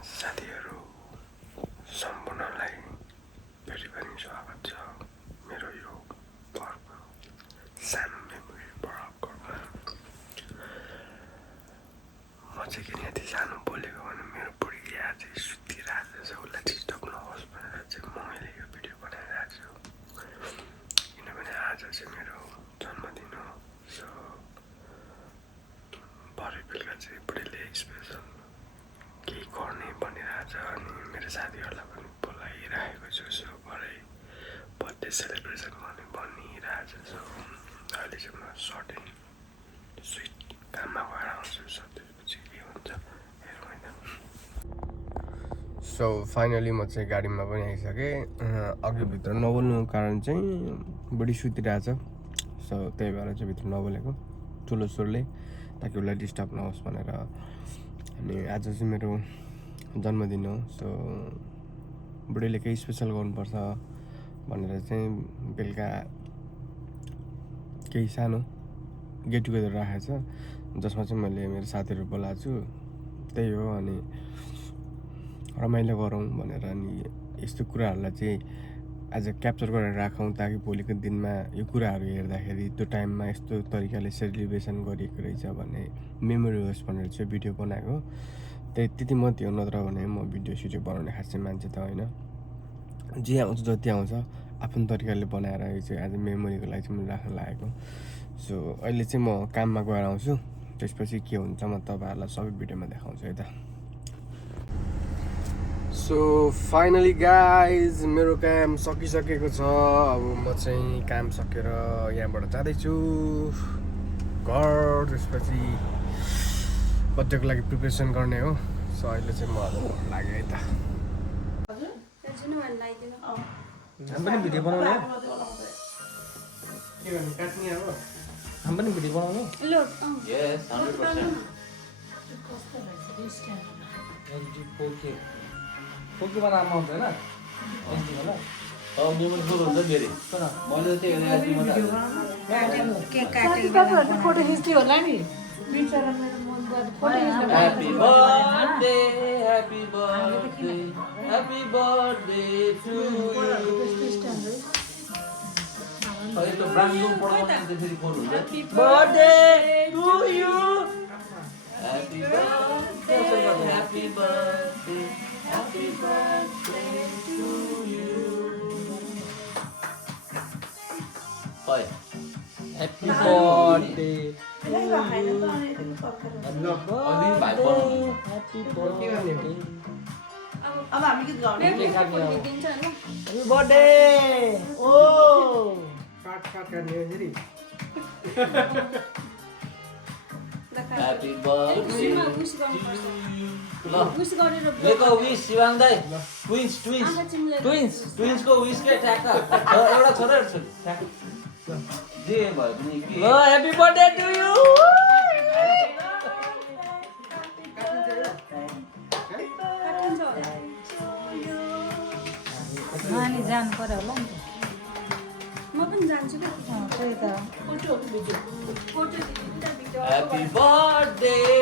साथीहरू सम्पूर्णलाई फेरि पनि स्वागत छ मेरो यो घरको सानो मेमोरी ब्लगमा। म चाहिँ किन यति सानो बोलेको भने मेरो बुढी आज सुतिरहेको छ, उसलाई डिस्टर्ब नहोस् भनेर चाहिँ मैले यो भिडियो बनाइरहेको छु। किनभने आज चाहिँ मेरो जन्मदिन हो। सो भरे बेलुका चाहिँ बुढीले स्पेसल केही गर्ने भनिरहेछ अनि मेरो साथीहरूलाई पनि बोलाइरहेको छु। सो भरे बर्थडे सेलिब्रेसन गर्ने भनिरहेछ। सो अहिले चाहिँ म सर्ट एन्ड स्विट काममा गएर आउँछु। सो त्यसपछि के हुन्छ हेरौँ होइन। सो फाइनली म चाहिँ गाडीमा पनि आइसकेँ। अघि भित्र नबोल्नुको कारण चाहिँ बुढी सुतिरहेछ। सो त्यही भएर चाहिँ भित्र नबोलेको ठुलो स्वरले, ताकि उसलाई डिस्टर्ब नहोस् भनेर। अनि आज चाहिँ मेरो जन्मदिन हो। सो बुढीले केही स्पेसल गर्नुपर्छ भनेर चाहिँ बेलुका केही सानो गेट टुगेदर राखेको छ, जसमा चाहिँ मैले मेरो साथीहरू बोलाएको छु। त्यही हो, अनि रमाइलो गरौँ भनेर। अनि यस्तो कुराहरूलाई चाहिँ आज क्याप्चर गरेर राखौँ, ताकि भोलिको दिनमा यो कुराहरू हेर्दाखेरि त्यो टाइममा यस्तो तरिकाले सेलिब्रेसन गरिएको रहेछ भन्ने मेमोरी होस् भनेर चाहिँ भिडियो बनाएको। त्यति मात्रै हो, नत्र भने म भिडियो सिडियो बनाउने खासै मान्छे त होइन। जे आउँछ जति आउँछ आफ्नो तरिकाले बनाएर यो चाहिँ आज मेमोरीको लागि चाहिँ मैले राख्न लागेको। सो अहिले चाहिँ म काममा गएर आउँछु, त्यसपछि के हुन्छ म तपाईँहरूलाई सबै भिडियोमा देखाउँछु है त। सो फाइनली गाइज मेरो काम सकिसकेको छ। अब म चाहिँ काम सकेर यहाँबाट जाँदैछु घर, त्यसपछि बर्थडेको लागि प्रिपरेसन गर्ने हो। सो अहिले चाहिँ म अब लाग्यो है त। हम पनि भिडियो बनाउने के गर्ने काट्ने अब हम पनि भिडियो बनाउने Yes, 100%. पोके बनाउनु आउँछ होइन एसडी होला अब मेमोरी फुल हुन्छ फेरि सुन मैले त्यही भने एसडी मात्रै तपाईँहरूले फोटो खिच्दै होला नि बिचरा मेरो मन गर्दै photo Happy birthday to you. यस्तो ब्रान्डको पढाउनु चाहिँ फेरि फोन हुन्छ birthday to you Happy birthday to you. Bye. Happy birthday happy birthday अब हामी गीत गाउने ह्यापी बर्थडे ओ काट गर्ने हो फेरि। Happy birthday to you. लेको विश शिवाङ दाइ ट्विन्स को विश के ठ्याक्क एउटा छोरा एउटा छोरी ठ्याक्क जे भयो पनि के ल ह्यापी बर्थडे टु यु नानी जानु पर्यो होला नि म पनि जान्छु के त्यही त Happy birthday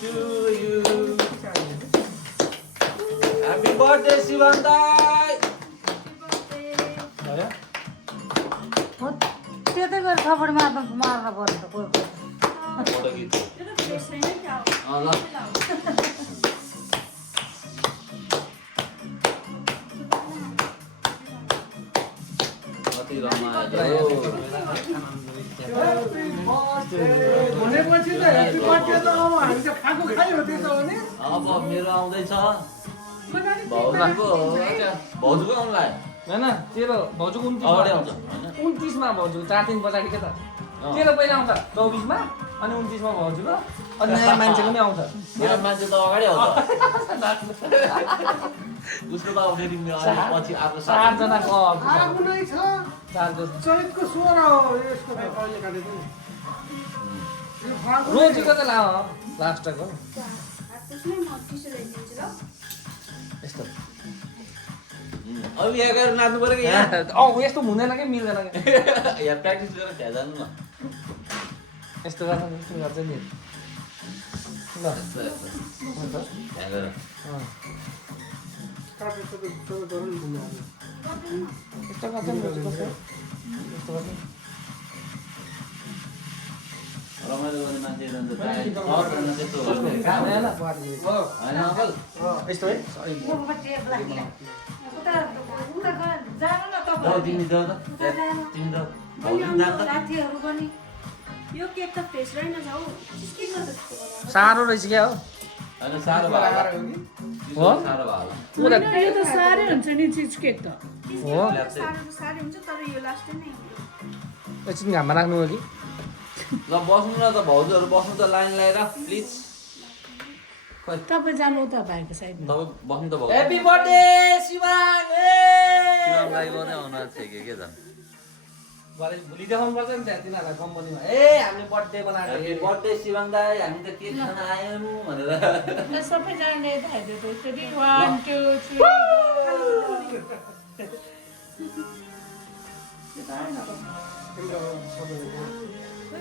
to you. Happy birthday शिवाङ दाइ त्यतै गएर थपडी मार्न पर्छ त कोही कोही फोटो खिच्छ ल कति रमाइलो भनेपछि त ह्यापी बर्थडे त अब हामी त खाएको खाइ हो त्यसो भने। अब मेरो आउँदैछ भाउजूको आउनु लाग्यो होइन तेरो भाउजूको अगाडि आउँछ 29 मा भाउजू 4 दिन पछाडि के त तेरो पहिला आउँछ 24 मा अनि 29 मा भाउजूको अनि नयाँ मान्छेको पनि आउँछ मेरो मान्छे त अगाडि आउँछ उसको त अब फेरि पछि आफ्नो साथ 4 जनाको आएको नै छ 4 जना चैतको 16 हो यसको त कहिले काटेको नि यो फागुन रोजीको त लास्टको यस्तो अब यहाँ गएर नाच्नु पऱ्यो कि यहाँ यस्तो हुँदैन कि मिल्दैन कि यहाँ प्र्याक्टिस गरेर त्यहाँ जानु न यस्तो गर्छ नि यस्तो यस्तो ध्यान गर यस्तो गर्छ नि यस्तो गर्छ रमाइलो गर्ने मान्छेहरू अन्त प्रायः सबजना त्यस्तो गर्ने होइन अङ्कल यस्तो है तिमी जाऊ त तिमी जाऊ भाउजू जाऊ त लाथीहरू पनि यो केक त फ्रेस रहेन जाऊ साह्रो रहेछ क्या हो होइन साह्रो भयो होला हो? साह्रो भयो पुरा यो त साह्रै हुन्छ नि चिज केक त हो साह्रै हुन्छ तर यो लास्टै नै एकछिन घाममा राख्नु हो कि ल बस्नु न त भाउजूहरू बस्नु त लाइन लगाएर प्लिज तपाईँ जानु उता भाइको साइडमा तपाईँ बस्नु त भाउजू ह्याप्पी बर्थडे शिवाङ शिवम दाइ मात्रै अनुहार थियो के झन् भरे भोलि देखाउनु पर्छ नि त्यहाँ तिनीहरूलाई कम्पनीमा ए हामीले बर्थडे बनाएको ह्याप्पी बर्थडे शिवम दाइ हामी त केक खान आयौँ भनेर सबैजनाले देखाइदियो त यसरी 1 2 3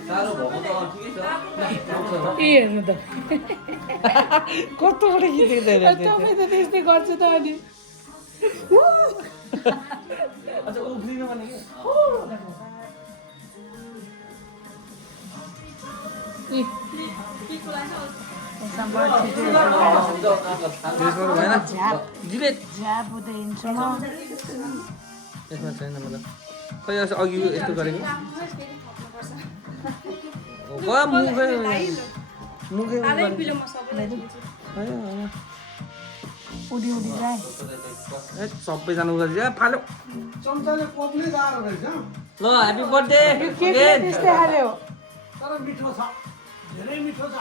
साह्रो भएको त ठिकै छ ए हेर्नु त कस्तोबाट खिचेको तपाईँ त त्यस्तै गर्छु त अनि अच्छा उफ्रिनु भने के डिलेट झ्याप हुँदै हिँड्छु म त्यसमा छैन मतलब खै अघि यस्तो गरेको मुखै उडी उडी जाए सबैजना उता फाल्यो चम्चाले कोप्ले गाह्रो रहेछ ल ह्याप्पी बर्थडे केक त्यस्तै हाल्यो तर मिठो छ धेरै मिठो छ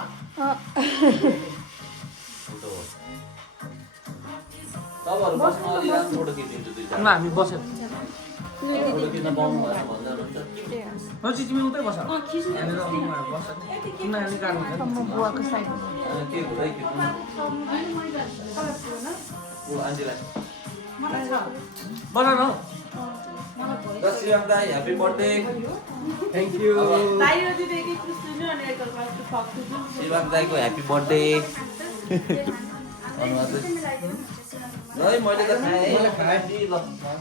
तपाईँहरू बस्नु अलि राम्रो फोटो खिचिदिन्छु दुईजना हामी बस्यो फोटो खिच्न पाउनु भनेर भन्दा हुन्छ नची तिमी उतै बस यहाँनिर बस किन यहाँनिर गाह्रो हुन्छ म बुवाको साइडमा के हुँदै खिच्नु ऊ आन्टीलाई बना न ल शिवम दाइ happy birthday thank you Shivam दाइको ह्याप्पी बर्थडे ल है मैले त खाएँ ल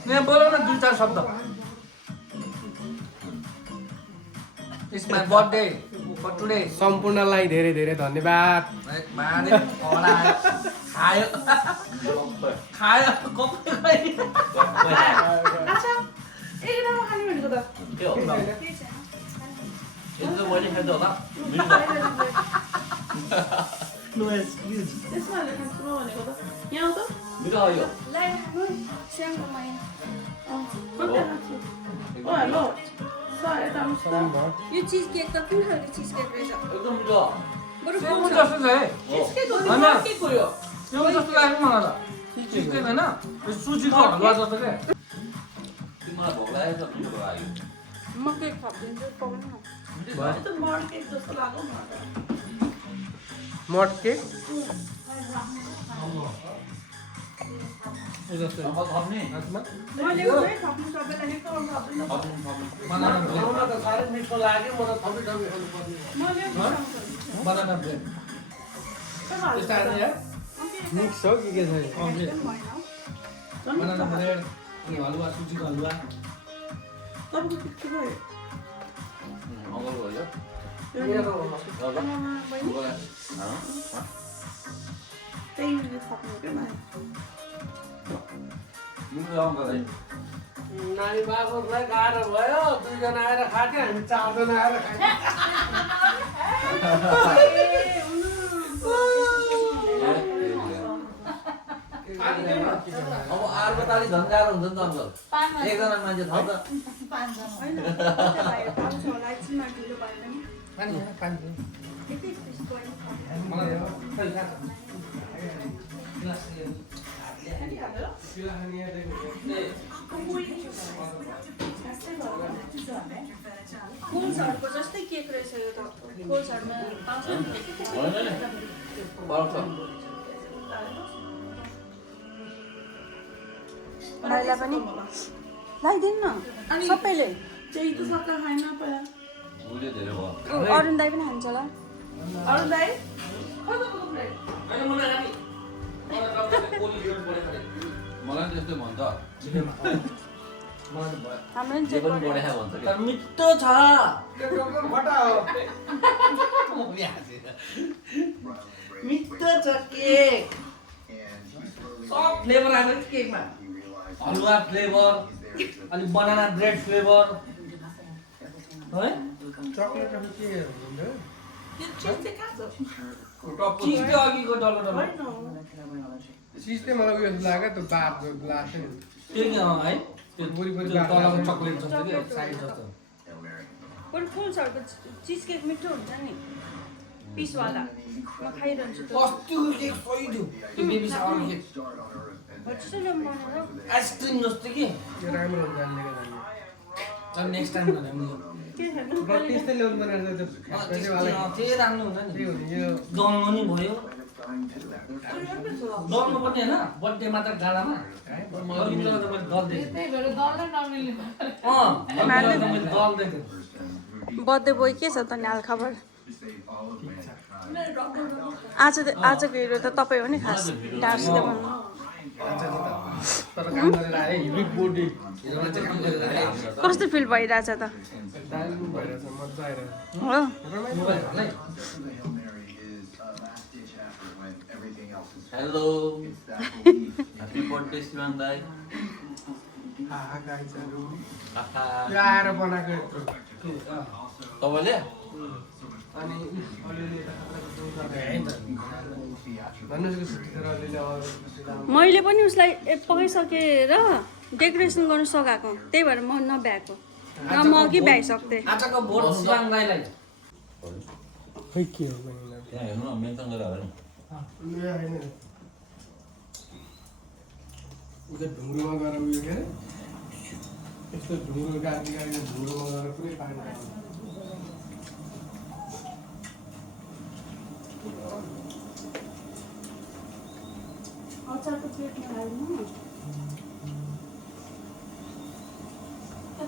यहाँ बोलाउ न 2-4 शब्द it's my birthday for today सम्पूर्णलाई धेरै धेरै धन्यवाद खायो खायो कपै के हो यस्तो मैले खाइदियो होला मिठो हो यो यो चिज केक त कुन खालको चिज केक रहेछ एकदम मिठो बरु सेमो जस्तो छ है होइन सेमो जस्तो लाग्यो मलाई त चिज केक होइन सुजीको हलुवा जस्तो क्या तिमीलाई भोक लागेको छ मिठो लाग्यो म केक थपिदिन्छु पाउनु न मट केक अब थप्ने मैले उतै थप्नु सबैलाई एक करोड थप्दिनु बनाना ब्रेड त साह्रै मिठो लाग्यो म त थपी थपी खानु पर्ने मैले बनाना ब्रेड त्यस्तो आएर यार मिक्स हो कि के छ यो? बनाना ब्रेड अनि हलुवा सुजीको हलुवा अङ्कलको हो यो मेरो हो। नानी बाबुलाई गाह्रो भयो 2 जना आएर खाथ्यो हामी 4 जना आएर खाथ्यौँ अब अर्को ताली झन् गाह्रो हुन्छ नि त अङ्कल एकजना मान्छे छ त कोल्सहरूको जस्तै केक रहेछ यो त कोल्सहरूमा पाउँछ नि पाउँछ भाइलाई पनि लगाइदिनु न सबैले भुल्यो धेरै भयो अरुण दाई पनि खान्छ होला अरू दाइ होइन मलाई राखी मलाई तपाईँले कोली जोड पढे खाले मलाई पनि त्यस्तै भन्छ मलाई त भयो हाम्रो नि जे चेक पनि गरेर पढे भन्छ तर मिठो छ मिठो छ केक सब फ्लेभर आएको छ केकमा हलुवा फ्लेभर अनि बनाना ब्रेड फ्लेभर है चक्लेट अब के हुन्छ चिज चाहिँ अघिको डल्लो चिज चाहिँ मलाई उयो जस्तो लाग्यो त्यो बार जो लाग्छ नि त्यो है त्यो वरिपरि त्यो बार तलको लाग्छ। चक्लेट जस्तो कि साइड जस्तो बरु फुल सर्टको चिज केक मिठो हुन्छ नि पिसवाला म खाइरहन्छु त्यो कस्तो केक सही थियो त्यो बेबी सावर केक छिटो बनाएर आइसक्रिम जस्तो कि त्यो राम्रो हुन्छ अन्यको लागि तर नेक्स्ट टाइम भने के खानु र त्यस्तै ल्याउनु बनाएर त्यो फ्याक्ट्रीवाला त्यही राम्रो हुन्छ नि के हुन्छ यो जन्म नि भयो जन्म पनि होइन बर्थडे मात्र डाँडामा अघि बेला त मैले दल्दै थिएँ त्यही भएर दल्दै नमिल्ने अघि बेला त मैले दल्दै थिएँ बर्थडे बोय के छ त नि हाल खबर आजको हिरो त तपाईँ हो नि खास डार्सले भन्नु तर काम गरेर आए हिबिक बोडी हिजोमा चाहिँ काम गरेर आएँ हामी त। कस्तो फिल भइरहेछ त दार्जिलिङ भइरहेछ मजा आइरहेछ हो मोबाइल हालै हेलो ह्याप्पी बर्थडे शिवाङ दाई आहा गाइजहरू आहा यो आएर बनाएको यत्रो तपाईँले अनि अलिअलि भन्नुहोस् कि सुत्ती तर अलिअलि अरू मैले पनि उसलाई पकाइसकेर डेकोरेसन गर्नु सघाएको त्यही भएर म नभ्याएको न म अघि भ्याइसक्थेँ आजको भोट शिवाङ राईलाई खै के हो बहिनीलाई त्यहाँ हेर्नु न मेन्सन गरेर होला नि यो होइन उता ढुङ्ग्रोमा गएर उयो के अरे यस्तो ढुङ्ग्रो गाडी गाडी ढुङ्ग्रोमा गएर पुरै पानी खानु अचारको प्लेटमा हाल्नु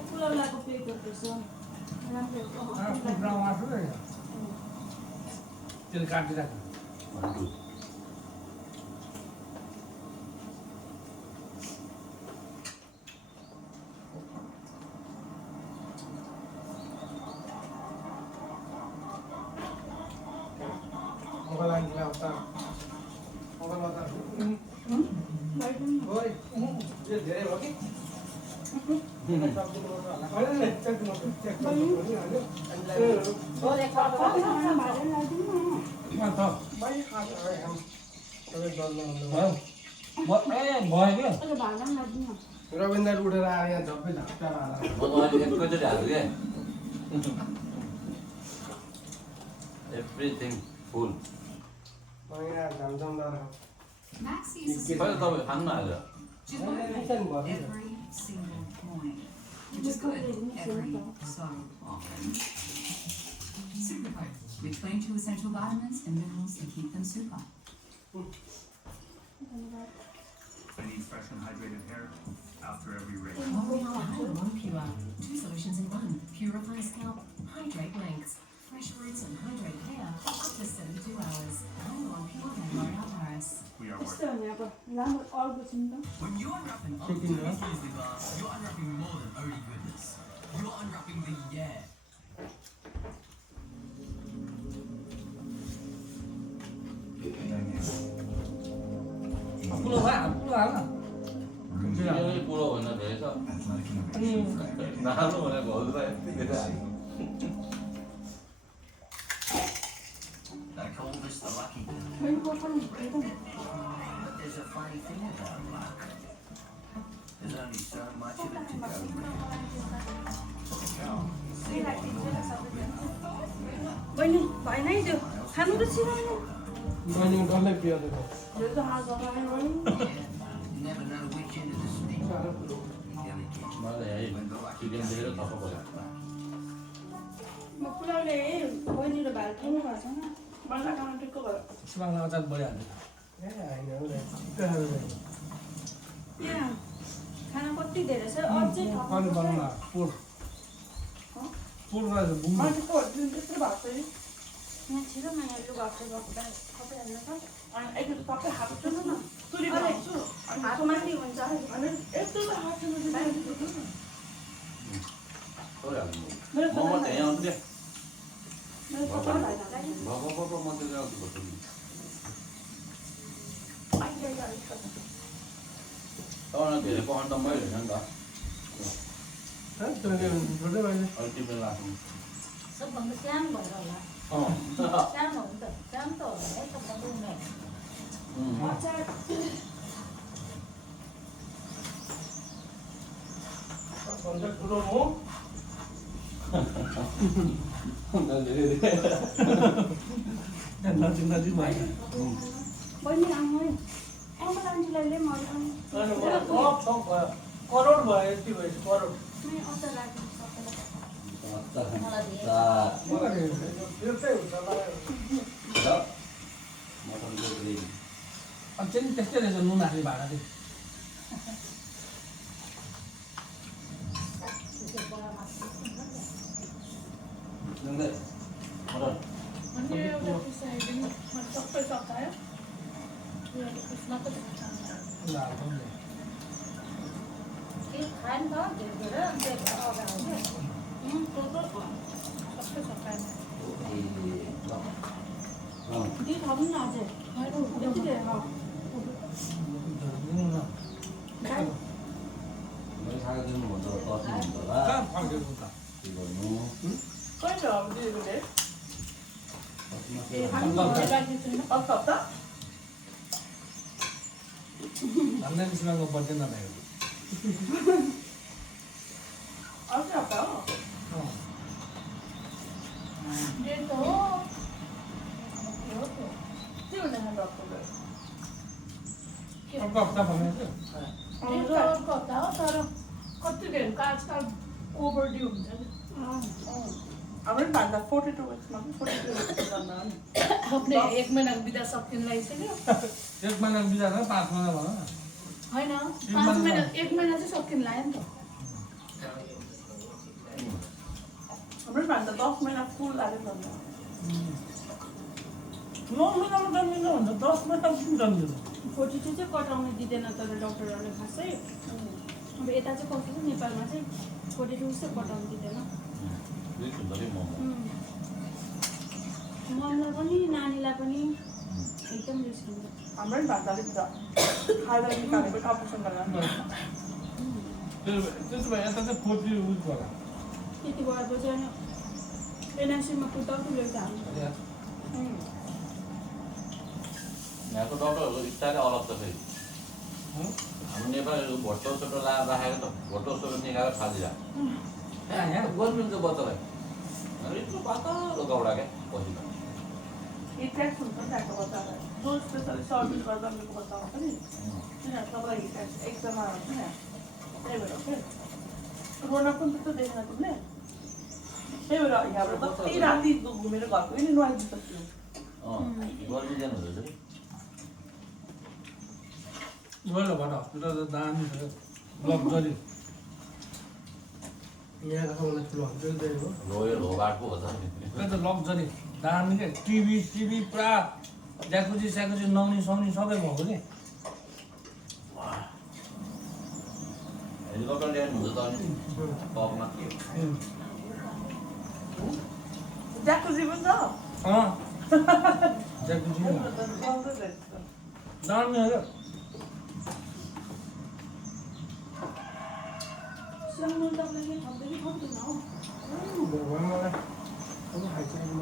पुलाउलाको प्लेटहरू छ राम्रो तेल काटिरहेको भन्छु मोबाइल आन्टीलाई उता मोबाइल उता ओइ यो धेरै भयो कि रविन्द्र उठेर आएर यहाँ झप्पै झप्पा हालेर म त अहिले एकैचोटि हाल्छु क्या एभ्रिथिङ फुल यहाँ झमझम गरेर Maxi is a पहिला तपाईँ खानु न आज every single point, which is good. Every single Super Food, with 22 essential vitamins and minerals to keep them super. I need fresh and hydrated hair after every race. One Pure. 2 solutions in 1. Purify scalp, hydrate lengths. Fresh roots and hydrate hair up to 72 hours. And One Pure by L'Oreal Paris. We are यस्तो working. हो नि अब लामो अर्को छ नि त When you're unwrapping Chicken, yeah? Disney glass, you're unwrapping more than only goodness. You're unwrapping the yeah. पुलो भयो पुलो हाल न यो पुरो भनेर भेटेछ अनि नहाल्नु भनेको हजुर They call this the lucky dip. मैले पकाउनु But there's a funny thing about luck. There's only so much of it to go बहिनी भएन है त्यो खानु त छिराउनु बहिनीको डल्लै पियाउँदै यो त हात हरायो बहिनी You never know which end of the stick you're gonna get. मलाई है चिकन देखेर थप्प पऱ्यो म पुलाउले बहिनी र भाइ खानु भएको छैन बल्ल खानु टिक्को भयो शिवाङलाई अचार बढिहाल्छ ए होइन हौ चिकन यहाँ खाना कति धेरै छ अझै अनि बनाउनु पोर पोर गरेर बुङ माथिको जुन त्यत्रो भएको छ यहाँ छिटो यहाँ लुगा कपडा हाल्नु छ अनि एकचोटि सबै हात छुनु न तुरी भन्छु अनि हात माथि हुन्छ अनि एकचोटि हात छुनु चाहिँ म मात्रै यहाँ आउँछु मेरो सबै भाइ मात्रै आउँछु भन्छु तपाईँलाई धेरै पकाउनु त मैले होइन नि त अलिक टिपेर राख्नु सबभन्दा सानो भएर होला सानो हो नि त सानो त होला है सबभन्दा बहिनी आउनु है आमा लान्टीलाई ले म करोड भयो यति भएछ करोड अचार राख्नु सबैलाई अचेल त्यस्तै रहेछ नुन हाल्ने भाडा चाहिँ सबै सकायो खायो नि त धेरै सबै सकायो दि खानु न अझै यति धेरै खाएको दिनुहुन्छ तर्सिनुहुन्छ होला कहाँ फर्केको त के गर्नु कहिले हो दिएको दे हप्ता भन्दा निस्कनको बर्थडे नभएको अर्को हप्ता हो डेट त हो के हुँदैन डक्टर अर्को हप्ता भनेको अर्को हप्ता हो तर कति दिनको आजकल ओभर ड्यू हुन्छ नि हाम्रो पनि भन्दा 42 विक्समा पनि 42 विक्स गर्दा हो नि अपने एक महिनाको बिदा सकिन लागिसक्यो एक महिनाको बिदा 5 महिना भन होइन 5 महिना एक महिना चाहिँ सकिन लाग्यो नि त हाम्रो पनि भन्दा 10 महिना फुल लाग्यो भन्दा 9 महिनामा जन्मिन्छ भन्छ 10 महिना फुल जन्मिन्छ 42 चाहिँ कटाउनु दिँदैन तर डक्टरहरूले खासै अब यता चाहिँ कस्तो छ नेपालमा चाहिँ 42 चाहिँ कटाउनु दिँदैन मम्मीलाई पनि नानीलाई पनि एकदम रिस्क हुन्छ हाम्रो पनि भन्दा अलिक छ खाएर निकालेको अपरेसन गरेर त्यसो भए यता चाहिँ 40 युज गर त्यति भएपछि अनि एनआइसीमा कुदाउँदै ल्याउँछ हामी यहाँको डक्टरहरूको स्टाइलै अलग छ फेरि हाम्रो नेपालीहरू भोटो सोटो राखेको त भोटो सोटो निकालेर फालिदिएर यहाँ गर्नुहुन्छ बच्चालाई यत्रो पातलो गौडा क्या पछि त हिट्याक्स हुन्छ नि त्यहाँको बच्चालाई जो स्पेसली सर्भिस गर्दा मेरो बच्चा हुन्छ नि तिनीहरू सबैलाई हिट्याक्स एकजना हुन्छ नि त्यही भएर के रोना पनि त्यस्तो देखेन तिमीले त्यही भएर यहाँबाट कति राति घुमेर घरको पनि नुहाइदिन्छ त्यो गर्मी जानु हुँदैछ कि गएर भन हस्पिटल त दामी छ लग्जरी यहाँ सबैलाई ठुलो हस्पिटल त्यही हो रोयल हो बाटो हो त त्यही त लग्जरी दामी क्या टिभी पुरा ज्याकुजी स्याकुजी नौनी सौनी सबै भएको कि हेलिकप्टर ल्याउनु हुन्छ त अनि पपमा ज्याकुजी पनि छ ज्याकुजी दामी हो क्या सानो तपाईँले थप्दै थप्दैन हौ मलाई अब खाइसकेँ म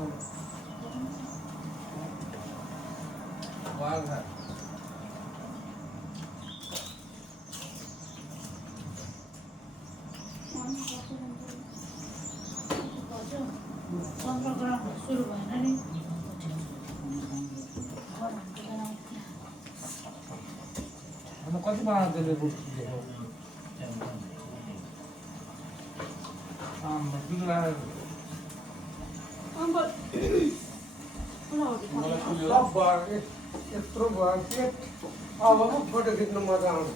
सम्पर्क सुरु भएन नि कति बनाएको त्यसले रुख यत्रो भयो के अब पो फोटो खिच्नु मजा आउँछ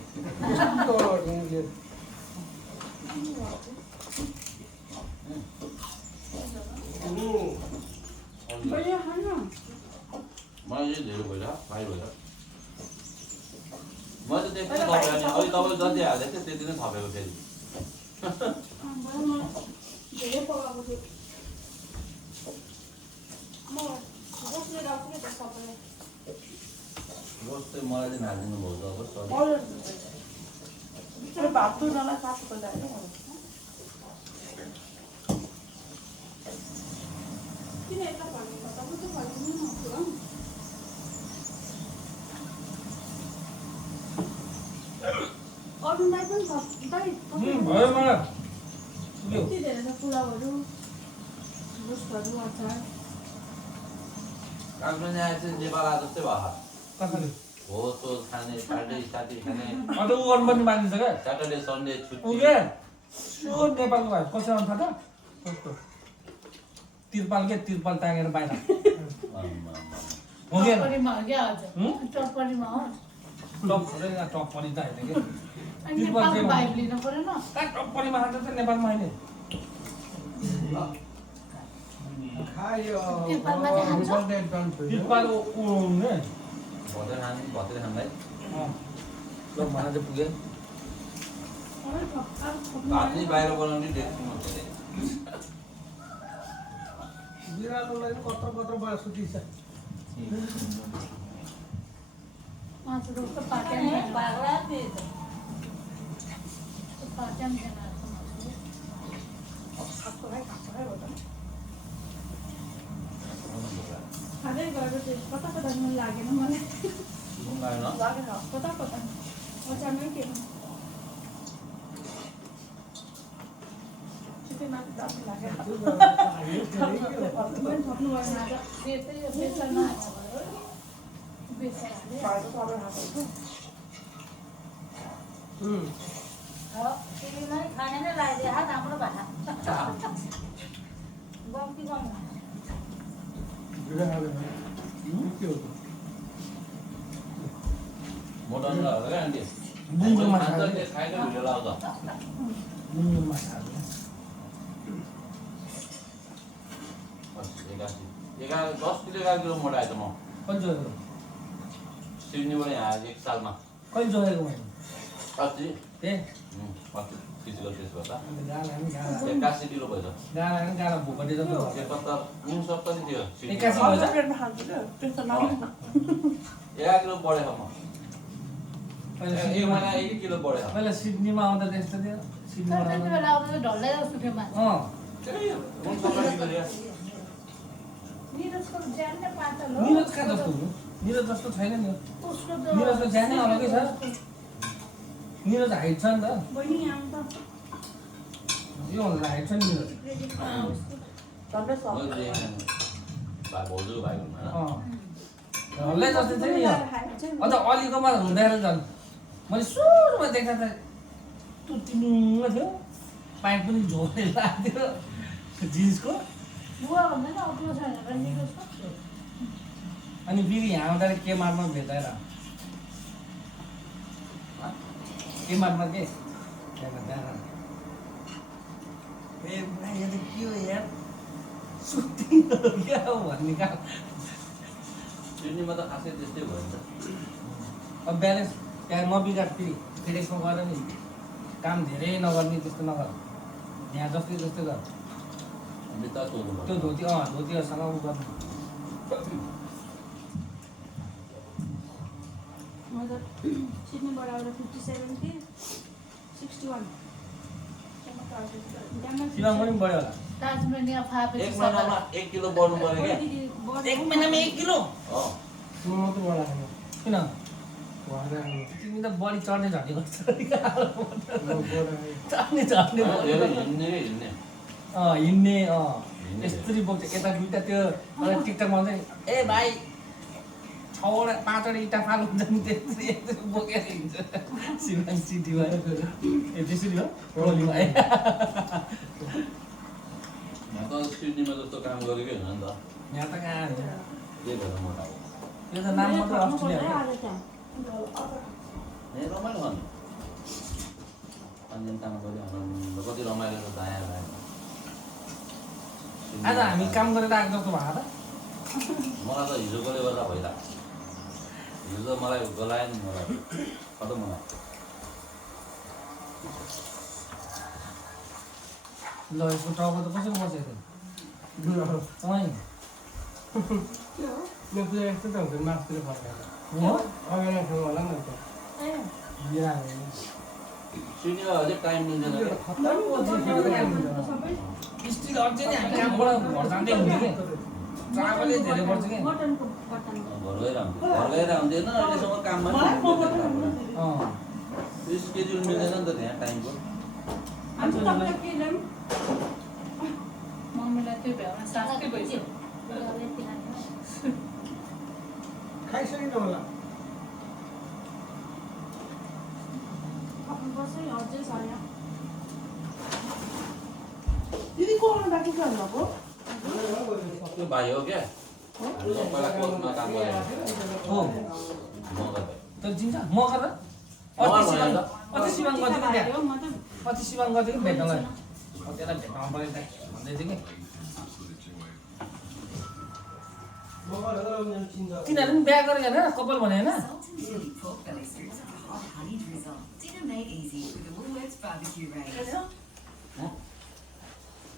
बढिया खानु मलाई चाहिँ धेरै भइरहेको 5 भइरहेको मैले त त्यति थपेको नि अहिले तपाईँले जति हाल्दै थियो त्यति नै थपेको फेरि धेरै पकाएको थियो म रोस्ने राख्छु नि त सबैलाई रोज चाहिँ मलाई चाहिँ हालिदिनु भयो अब सरी भात तुर्नलाई साथी खोज्दा किन यता भनेको तपाईँ त भनिदिनु न अरूलाई पनि दाइ भयो मलाई यति धेरै छ पुलाउहरू रोस्टहरू अचार काठमाडौँ आएर चाहिँ नेपाल आए जस्तै भयो कसरी हो सोल खाने पार्टी साथी खाने अन्त उ गर्नु पनि बाँकी छ क्या स्याटरडे सन्डे छुट्टी ओके सो नेपालको भाइ कसरी आउनु थाहा कस्तो तिरपाल के तिरपाल टाँगेर बाहिर हो कि टपरीमा हो टप टप पनि त होइन कि अनि नेपालको भाइब लिनु परेन कहाँ टप्परीमा खान्छ त नेपालमा होइन नेपालमा चाहिँ खान्छ तिरपाल उड्ने भतेर खानलाई ल मलाई चाहिँ पुग्यो भात नै बाहिर बनाउने देख्छु म धेरै बिरालोलाई कत्रो कत्रो भयो सुतिन्छ मासु रोक्छ पाट्याम बाग्ला त्यही त पाट्याम छैन खाँदै गएर चाहिँ कता कता मन लागेन मलाई लागेन कता कता अचारमै के पनि थप्नु भएन आज बेसनमा बेसन टिभीमा खाने नै लगाइदिए हात हाम्रो भाषा गम्ती गर्नु मोटन ल क्या आन्टी बुङ्गो माछा खान्छ त्यो खाएर भिडियो लाउँछ बुङ्गो माछा 10 किलो 11 किलो मोटा आएछ म कहिले जोडेको सिडनीबाट यहाँ एक सालमा कहिले जोडेको मैले अस्ति ए अस्ति फिजिकल टेस्ट गर्दा अन्त गाला नि गाला 81 किलो भएछ गाला नि गाला भुकटे जस्तो भयो 70 थियो 81 भएछ त्यस्तो नमिल्छ 11 किलो बढेको म पहिला एक सिडनीमा महिना 1 किलो बढेको पहिला सिडनीमा आउँदा त्यस्तो थियो सिडनीमा त्यति आउँदा बेला आउँदा ढल्लै जस्तो थियो मान्छे निरजको ज्यान नै पातल हो निरज कहाँ जस्तो हो निरज जस्तो छैन नि उसको त निरजको ज्यानै अलगै छ निरज हाइट छ नि त बहिनी आउनु त यो भन्दा हाइट छ नि निरज झन्डै सक्छ भाउजू भाइको होइन हल्लै जस्तो थियो नि यो अझ अलिकोमा हुँदाखेरि झन् मैले सुरुमा देख्दा त तुतिनुमा थियो पाइप पनि झोले लाग्थ्यो जिन्सको बुवा भन्दा नि अग्लो छैन र निरजको अनि फेरि यहाँ आउँदाखेरि के मारमा भेटाएर के मारमा के ए भाइ यो त के हो यार सुटिङ क्या हो भन्ने काम सिडनीमा त खासै त्यस्तै भयो नि त अब ब्यालेन्स त्यहाँ नबिगाड फेरि फेडेक्समा गएर नि काम धेरै नगर्ने त्यस्तो नगर यहाँ जस्तै जस्तै गर भित्र सोध्नु त्यो धोतीहरूसँग उ गर्नु म त सिडनीबाट आएर 57 थिएँ 61 शिवाङ पनि बढ्यो होला ताजमेनिया फापेपछि एक महिनामा 1 किलो बढ्नु पर्यो क्या एक महिनामा 1 किलो अँ म मात्रै बढाएको किन तिमी त बढी चढ्ने झर्ने गर्छ चढ्ने झर्ने धेरै हिँड्ने हिँड्ने यस्तरी बोक्छ यता दुइटा त्यो टिकटकमा चाहिँ ए भाइ 6वटा 5वटा इँटा फाल हुन्छ नि त्यस्तरी यस्तरी बोकेर हिँड्छ सिमाङ सिटीमा ए त्यसरी हो टोलीमा यहाँ त सिडनीमा जस्तो काम गरेकै होइन नि त यहाँ त कहाँ हुन्छ त्यही भएर मोटा हो यो त नाम मात्रै अस्ट्रेलिया हो ए रमाइलो गर्नु अन्जन काम गऱ्यो कति रमाइलो छ दायाँ बायाँ आज हामी काम गरेर आएको जस्तो भएको त मलाई त हिजोकोले गर्दा भइरहेको हिजो मलाई गलायो नि मलाई खतम मलाई ल यसको टाउको त कसरी बसेको थियो तपाईँ यस्तो यस्तो त हुन्छ मासतिर फर्काएर हो अगाडि खानु होला नि त बिहा सिनियर अझै टाइम मिल्दैन क्या स्टिल अझै नै हामी कामबाट घर जाँदै हुन्थ्यो कि ट्राभलै धेरै पर्छ कि मटनको बटन घर गएर हुँदैन अहिलेसम्म काममा स्केड्युल मिल्दैन नि त त्यहाँ टाइमको अनि तपाईँ के ल्याउँ मम्मीलाई त्यो भ्याउन सासकै भइसक्यो खाइसकिनु होला बसै अझै छ यहाँ दिदी को आउनु बाँकी छ भन्नुभएको त्यो भाइ हो क्या पहिला कोर्टमा काम गरेको हो त चिन्छ म खर अति सिमाङ गर्थ्यो कि त्यहाँ अति सिमाङ गर्थ्यो कि भेट्नलाई त्यसलाई भेट्न पऱ्यो त भन्दै थियो कि तिनीहरू पनि बिहा गरेर होइन कपाल भने होइन Salted chili pork belly sauce with hot honey drizzle. Dinner made easy with the Woolworths barbecue range.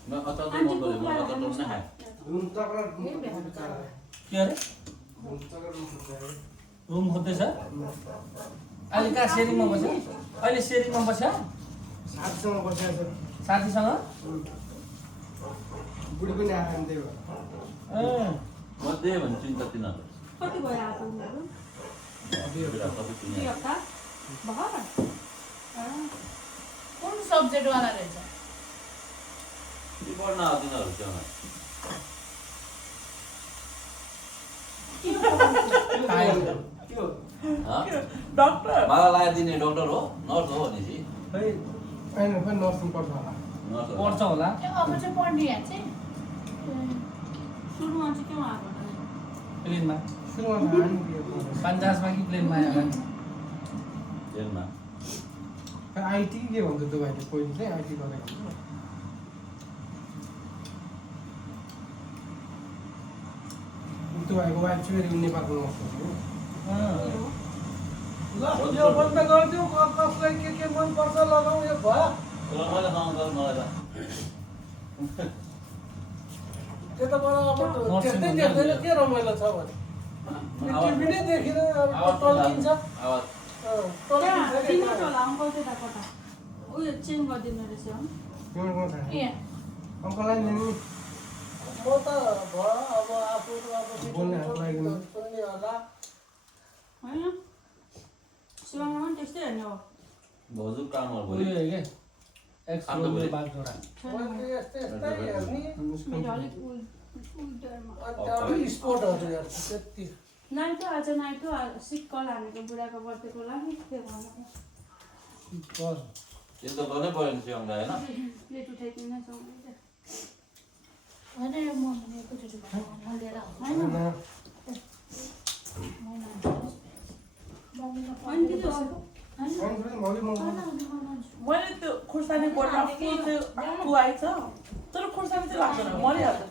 म अचार चाहिँ मन पऱ्यो म अचार नै खाएँ के अरे रुम खोज्दैछ अहिले कहाँ सेरिङमा बस्यो अहिले सेरिङमा बस्यो साथीसँग बसेको साथीसँग बुढी पनि आयो नि त्यही भएर म दे भन्छु नि त तिनीहरू कति भयो आएको उनीहरू सबै तिनीहरू 2 हप्ता भर्खर कुन सब्जेक्टवाला रहेछ ती पढ्न आयो तिनीहरू त्यहाँ डक्टर मलाई लगाइदिने डक्टर हो नर्स हो भनेपछि खै होइन पनि नर्सिङ पर्छ होला नर्स हो पर्छ होला अब चाहिँ पढ्ने यहाँ चाहिँ सुरुमा चाहिँ के आएको प्लेनमा सुरुमा त हानि दियो पन्चासमा कि प्लेनमा आयो होला जेलमा आइटी के भन्छ त्यो भाइले पहिले चाहिँ आइटी गरेको हुन्छ त्यो भाइको वाइफ चाहिँ फेरि नेपालको नर्स हो यो बन्द गरिदिउँ कसलाई के मन पर्छ लगाउँ यो भयो तर मैले नगर मलाई त त्यो त मलाई अब त्यस्तै देख्दैन के रमाइलो छ भने टिभी नै देखेर टल्किन्छ आवाज चिन्नु होला अङ्कल त्यता कता उयो चेन्ज गरिदिनु रहेछ हो तिम्रो थाहा यहाँ अङ्कललाई लिनु म त भयो अब आफू अब बोल्ने हात लगाइदिनु सुन्ने होला होइन शिवमा पनि त्यस्तै हेर्ने हो भोजु कामहरू उयो भयो के एक्स रोलको बागडोरा मेरो यस्तै हेर्ने अलिक उल्टोमा अनि स्पोर्टहरू हेर्छ त्यति नाइटो आज नाइटो सिक्कल हानेको बुढाको बर्थडेको लागि के भन्नु गर त्यो त गर्नै पऱ्यो नि सिउँदा होइन प्लेट उठाइदिनु सँगै होइन यो मम्मीले एकैचोटि म लिएर आउँछु होइन अनि के होइन मैले त्यो खुर्सानी बोटमा फुल चाहिँ खुवाएछ तर खुर्सानी चाहिँ लाग्दैन मरिहाल्छ